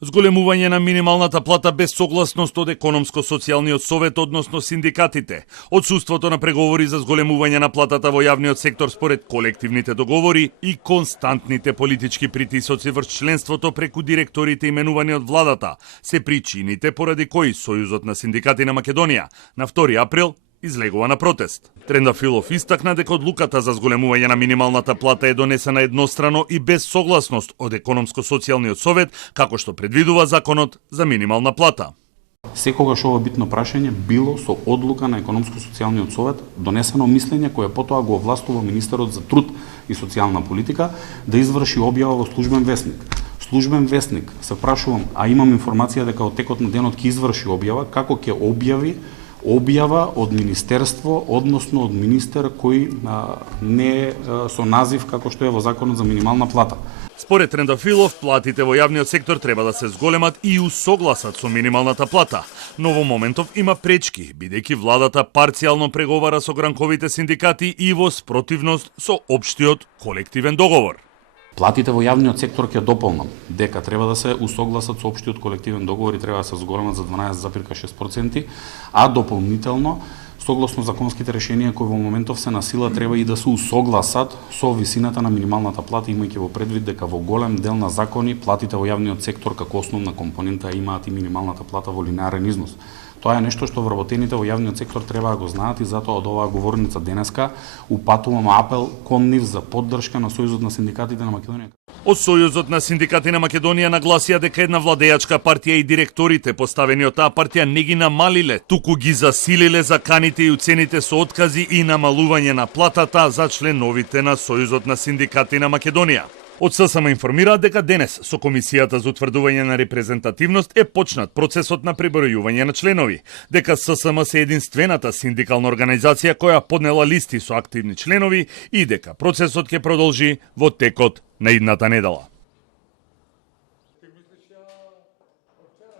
Зголемување на минималната плата без согласност од Економско-социјалниот совет, односно синдикатите, отсуството на преговори за зголемување на платата во јавниот сектор според колективните договори и константните политички притисоци врз членството преку директорите именувани од владата се причините поради кои Сојузот на синдикати на Македонија на 2 април излегува на протест. Трендафилов истакна дека одлуката за зголемување на минималната плата е донесена еднострано и без согласност од Економско-социјалниот совет, како што предвидува законот за минимална плата. Секогаш ова битно прашање било со одлука на Економско-социјалниот совет, донесено мислење кое потоа го овластува министерот за труд и социјална политика да изврши објава во службен весник. Службен весник, се прашувам, а имам информација дека од текот на денот ќе изврши објава, како ќе објава од министерство, односно од министер кој не е со назив како што е во законот за минимална плата. Според Трендафилов, платите во јавниот сектор треба да се зголемат и усогласат со минималната плата. Но во моментов има пречки, бидејќи владата парцијално преговара со гранковите синдикати и во спротивност со општиот колективен договор. Платите во јавниот сектор ќе дополнам дека треба да се усогласат со општиот колективен договор и треба да се зголемат за 12,6%, а дополнително согласно законските решенија кои во моментов се на сила треба и да се усогласат со висината на минималната плата, имајќи во предвид дека во голем дел на закони платите во јавниот сектор како основна компонента имаат и минималната плата во линеарен износ. Тоа е нешто што вработените во јавниот сектор треба да го знаат и затоа од оваа говорница денеска упатувам апел кон нив за поддршка на Сојузот на синдикатите на Македонија. Од Сојузот на синдикати на Македонија нагласија дека една владеачка партија и директорите поставени од таа партија не ги намалиле, туку ги засилиле заканите и уцените со откази и намалување на платата за членовите на Сојузот на синдикати на Македонија. Од ССМ информираат дека денес со Комисијата за утврдување на репрезентативност е почнат процесот на пребројување на членови, дека ССМ се единствената синдикална организација која поднела листи со активни членови и дека процесот ќе продолжи во текот на идната недела.